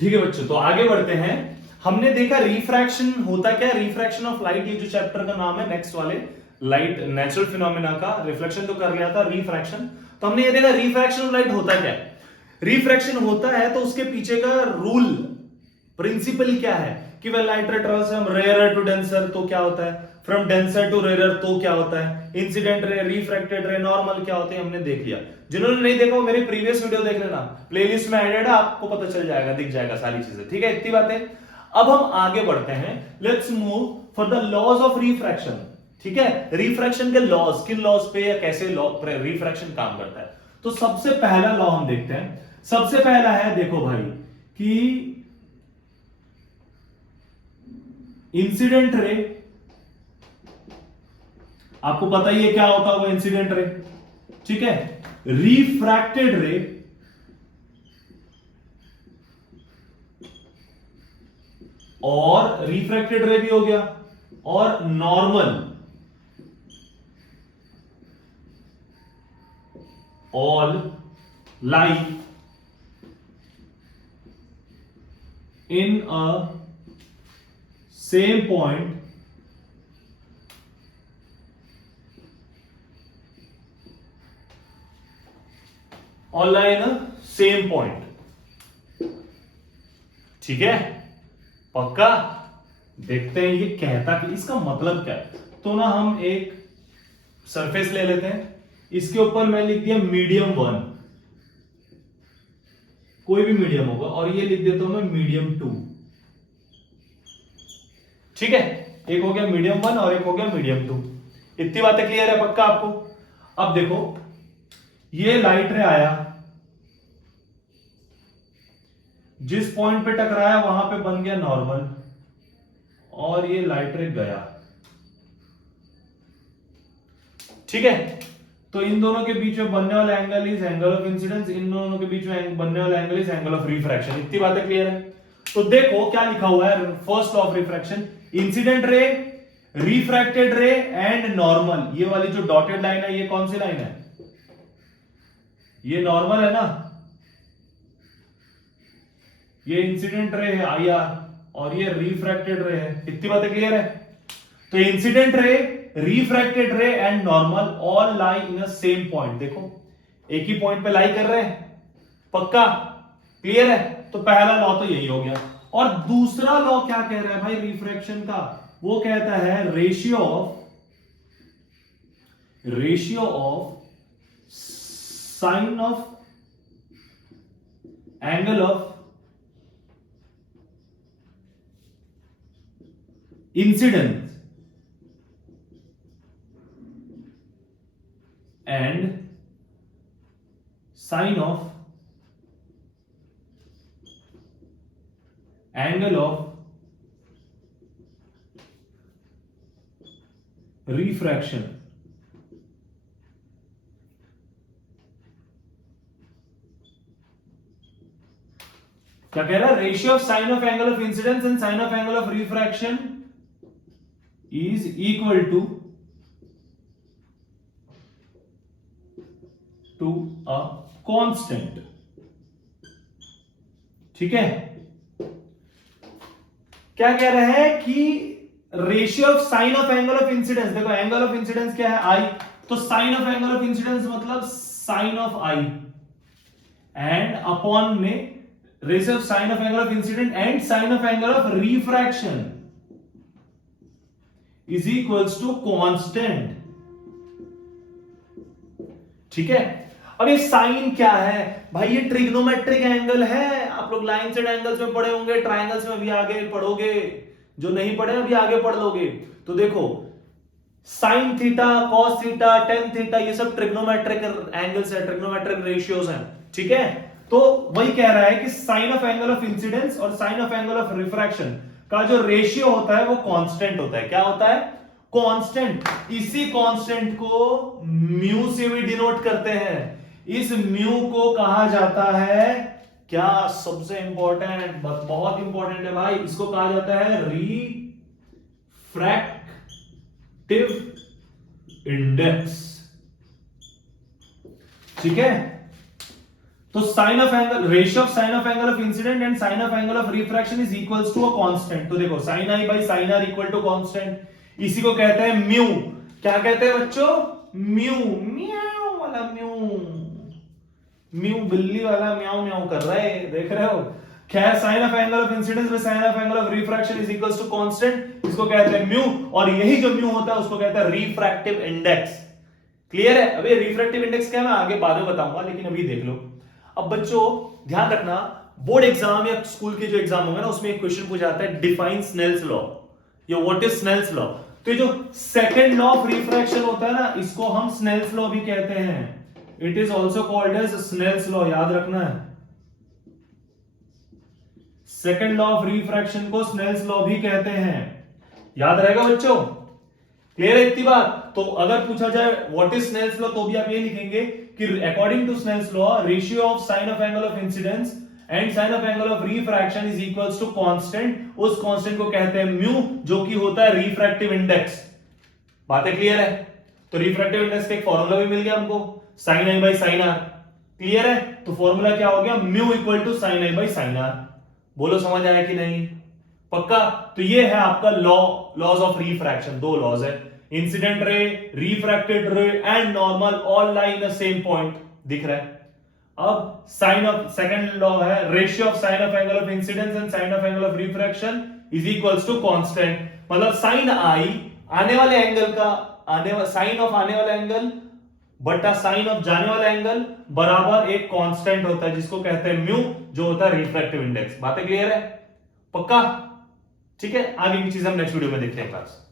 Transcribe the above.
ठीक है बच्चों, तो आगे बढ़ते हैं। हमने देखा रिफ्रैक्शन होता क्या है, रिफ्रैक्शन ऑफ लाइट, ये जो चैप्टर का नाम है नेक्स्ट वाले, लाइट नेचुरल फिनोमिना का। रिफ्लेक्शन तो कर लिया था, रिफ्रैक्शन तो हमने ये देखा रिफ्रैक्शन ऑफ लाइट होता क्या है। रिफ्रैक्शन होता है तो उसके पीछे का रूल, प्रिंसिपल क्या है कि वह light ray travels from rare to denser तो क्या होता है, फ्रॉम डेंसर टू रेयर तो क्या होता है, इंसिडेंट रे, रिफ्रैक्टेड रे, नॉर्मल क्या होते हैं, हमने देख लिया। जिन्होंने नहीं देखा वो मेरी प्रीवियस वीडियो देख लेना, प्लेलिस्ट में एडेड है, आपको पता चल जाएगा, दिख जाएगा सारी चीजें। ठीक है, इतनी बातें। अब हम आगे बढ़ते हैं, let's move for the laws of refraction. ठीक है, रिफ्रैक्शन के लॉज, किन लॉज पे या कैसे लॉ रिफ्रैक्शन काम करता है। तो सबसे पहला लॉ हम देखते हैं। सबसे पहला है, देखो भाई, कि इंसिडेंट रे, आपको पता ही है क्या होता होगा इंसिडेंट रे। ठीक है, रिफ्रैक्टेड रे और रिफ्रैक्टेड रे भी हो गया, और नॉर्मल ऑल लाई इन अ सेम पॉइंट ऑल लाई इन अ सेम पॉइंट। ठीक है, पक्का। देखते हैं ये कहता कि इसका मतलब क्या है। तो ना हम एक सरफेस ले लेते हैं, इसके ऊपर मैं लिख दिया मीडियम 1, कोई भी मीडियम होगा, और ये लिख देता हूं मैं मीडियम 2। ठीक है, एक हो गया मीडियम 1 और एक हो गया मीडियम 2। इतनी बातें क्लियर है पक्का आपको। अब देखो, ये लाइट रे आया, जिस पॉइंट पे टकराया वहां पे बन गया नॉर्मल, और ये लाइट रे गया। ठीक है, तो इन दोनों के बीच में बनने वाला angle is angle of incidence, इन दोनों के बीच में बनने वाला angle is angle of refraction. इतनी बातें क्लियर है। तो देखो क्या लिखा हुआ है, first law of refraction, incident ray, refracted ray and normal. ये वाली जो डॉटेड लाइन है, ये कौन सी लाइन है, ये नॉर्मल है ना, ये इंसिडेंट रे है आई आर, और ये रिफ्रैक्टेड रे है। इतनी बातें क्लियर है। तो incident ray, refracted ray and normal all lie in a same point. देखो एक ही पॉइंट पे लाई कर रहे हैं, पक्का क्लियर है। तो पहला लॉ तो यही हो गया। और दूसरा लॉ क्या कह रहा है भाई रिफ्रैक्शन का, वो कहता है ratio of sine of angle of incidence and sine of angle of refraction। क्या कह रहा है, ratio of sine of angle of incidence and sine of angle of refraction is equal to a constant. ठीक है, क्या कह रहे हैं कि ratio of sine of angle of incidence, देखो एंगल ऑफ इंसिडेंस क्या है आई, तो sine of angle of incidence मतलब sine of i, and upon में ratio of sine of angle of incident and sine of angle of refraction is equals to constant. ठीक है, अब ये sign क्या है भाई, ये ट्रिग्नोमेट्रिक एंगल है। आप लोग लाइन सेड एंगल्स में पढ़े होंगे, ट्रायंगल्स में भी आगे पढ़ोगे, जो नहीं पढ़े अभी आगे पढ़ लोगे। तो देखो sine theta, cos theta, tan theta, ये सब ट्रिग्नोमेट्रिक एंगल्स है, ट्रिग्नोमेट्रिक रेशियोज हैं। ठीक है, तो वही कह रहा है कि sine of angle of incidence और sine of angle of refraction का जो रेशियो होता है वो कांस्टेंट होता है। क्या होता है, कांस्टेंट। इसी कांस्टेंट को म्यू से भी डिनोट करते हैं। इस म्यू को कहा जाता है क्या, सबसे इंपॉर्टेंट, बहुत इंपॉर्टेंट है भाई, इसको कहा जाता है रिफ्रैक्टिव इंडेक्स। ठीक है, तो sine of angle, ratio of sine of angle of incident and sine of angle of refraction is equals to a constant. तो देखो sine I by sine R equal to constant, इसी को कहते हैं mu. क्या कहते हैं बच्चों? म्यू, म्याऊ वाला म्यू, म्यू बिल्ली वाला म्याऊ म्याऊ कर रहा है, देख रहे हो? क्या sine of angle of incidence में sine of angle of refraction is equals to constant, इसको कहते हैं म्यू, और यही जो म्यू होता है उसको कहते हैं रिफ्रैक्टिव इंडेक्स। क्लियर है? अभी रिफ्रैक्टिव इंडेक्स क्या है मैं आगे बाद में बताऊंगा, लेकिन अभी देख लो। अब बच्चों ध्यान रखना, बोर्ड एग्जाम या स्कूल के जो एग्जाम होंगे ना उसमें एक क्वेश्चन पूछा जाता है डिफाइन स्नेल्स लॉ, या व्हाट इज स्नेल्स लॉ। तो ये जो सेकंड लॉ ऑफ रिफ्रैक्शन होता है ना, इसको हम स्नेल्स लॉ भी कहते हैं। It is also called as Snell's law, याद रखना है। सेकंड लॉ ऑफ रिफ्रैक्शन को स्नेल्स लॉ भी कहते हैं, याद रहेगा बच्चों? क्लियर है इतनी बात? तो अगर पूछा जाए व्हाट इज स्नेल्स लॉ, तो भी आप ये लिखेंगे कि according to Snell's law ratio of sine of angle of incidence and sine of angle of refraction is equals to constant. उस कांस्टेंट को कहते हैं म्यू, जो कि होता है रिफ्रैक्टिव इंडेक्स। बातें क्लियर है? तो रिफ्रैक्टिव इंडेक्स का एक फॉर्मूला भी मिल गया हमको, sine I by sine R. Clear है? तो फॉर्मूला क्या हो गया? Mu equal to sine I by sine R. बोलो समझ आया कि नहीं? पक्का? तो ये है आपका लॉज ऑफ रिफ्रैक्शन। दो लॉज है, incident ray, refracted ray and normal, all lie in the same point. दिख रहा है? अब साइन ऑफ, सेकंड लॉ है ratio of sine of angle of incidence and sine of angle of refraction is equals to constant. मतलब sine I आने वाले angle का, sign of आने वाला एंगल बटा साइन ऑफ जाने वाला एंगल बराबर एक कांस्टेंट होता है जिसको कहते हैं म्यू, जो होता है रिफ्रैक्टिव इंडेक्स। बातें क्लियर है? पक्का? ठीक है, आगे की चीज हम नेक्स्ट वीडियो में देखते हैं क्लास।